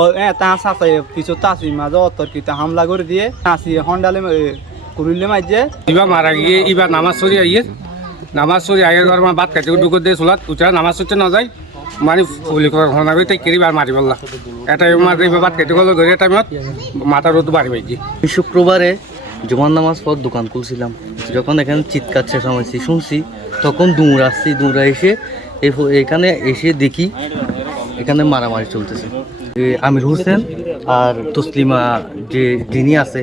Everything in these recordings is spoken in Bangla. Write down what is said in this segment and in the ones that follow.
ও তা চাচাই পিছু তাসি মাঝে অতর্কিত হামলা করে দিয়ে তাসি হন্ডালে কুড়িলে মাঝে ইবা মারা গিয়ে ইবা নামাজ সরি আইয়ে নামাজ সরি আইয়ের ঘর আমার বাদ খাইতে ঢুকে দিয়ে চলাত উঠা নামাজ হচ্ছে না যায় মানে ফুলি ঘনা করে তাই কেরিবার মারি বললা এটা মারে বাদ খাইতে গেল ঘরে টাইমত মাথা রোদ বাড়ি পাইছি। শুক্রবারে জুমার নামাজ পর দোকান খুলছিলাম, যখন এখানে চিৎকার চেঁচামেচি শুনছি তখন দৌড়া এসে এখানে এসে দেখি এখানে মারামারি চলতেছে। আমির হোসেন আর তসলিমা যে যিনি আছে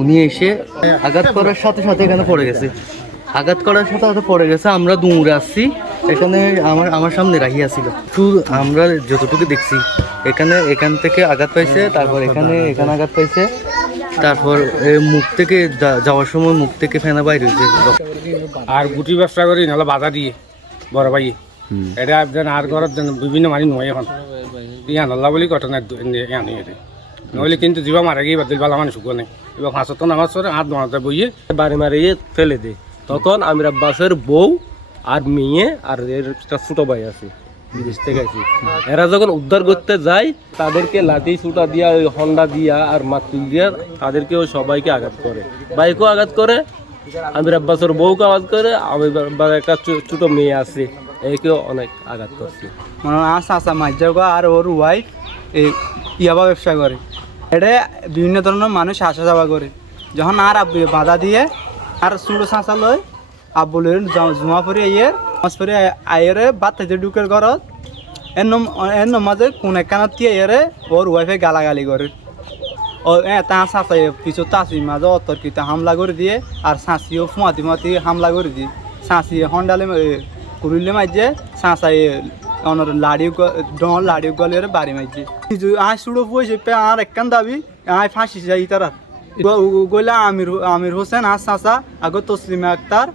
উনি এসে আঘাত করার সাথে সাথে এখানে পড়ে গেছে। আমরা দৌড়ে আসছি, এখানে আমার সামনে রাখিয়া ছিল। শুধু আমরা যতটুকু দেখছি এখান থেকে আঘাত পাইছে, তারপর এখানে আঘাত পাইছে, তারপর মুখ থেকে যাওয়ার সময় মুখ থেকে ফেনা বাইর হয়েছে। আর গুটি ব্যবসা করি নাহলে বাধা দিয়ে বড় ভাই এটা আর ঘরের বিভিন্ন মানুষ নয় এখন ইয়ান আল্লাহ বলি ঘটনা ইয়ান নইলে কিন্তু জীবা মারা গিয়ে বাদ ভালো মানুষ শুকো নেই এবং হাসত নামাজ পড়ে হাত মারাতে বইয়ে বাড়ি মারিয়ে ফেলে দেয়। তখন আমির আব্বাসের বউ আর মেয়ে আর এর একটা ছোট ভাই আছে বিদেশ থেকে আছে, এরা যখন উদ্ধার করতে যায় তাদেরকে লাঠি ছুটা দিয়া ওই হন্ডা দিয়া আর মাতুল দিয়া তাদেরকেও সবাইকে আঘাত করে, বাইকেও আঘাত করে, আমির আব্বাসের বউকে আঘাত করে, আমির আব্বার একটা ছোট মেয়ে আছে একেও অনেক আঘাত করছে। মানে চাচা মাঝে আর ওর ওয়াইফ ইয়াবা ব্যবসা করে। এটা বিভিন্ন ধরনের মানুষ আসা যাওয়া করে। যখন আর আব্বু বাধা দিয়ে আর ছোটো চাচা লয় আব্বুলের জমা পরে মাছ পরে আইয়েরে বাদ থেকে ঢুকের ঘরত এর মাঝে কোন একখানা দিয়ে আইয়েরে ওর ওয়াইফে গালাগালি করে। ও তা চাচাই পিছু তাসি মাঝে অতর্কিত হামলা করে দিয়ে আর চাঁচিও ফুমাতি হামলা করে দিয়ে চাঁচি হন্ডালে কুড়িলে মাঝে চাচাই অনর লাড়িও গলিয়ে বাড়ি মাঝে আয় সুড়ো পয়সে পে আর একখান দাবি আয় ফাঁসি যাই তারা গইলা আমির হোসেন আর চাচা আগত তসলিমা আক্তার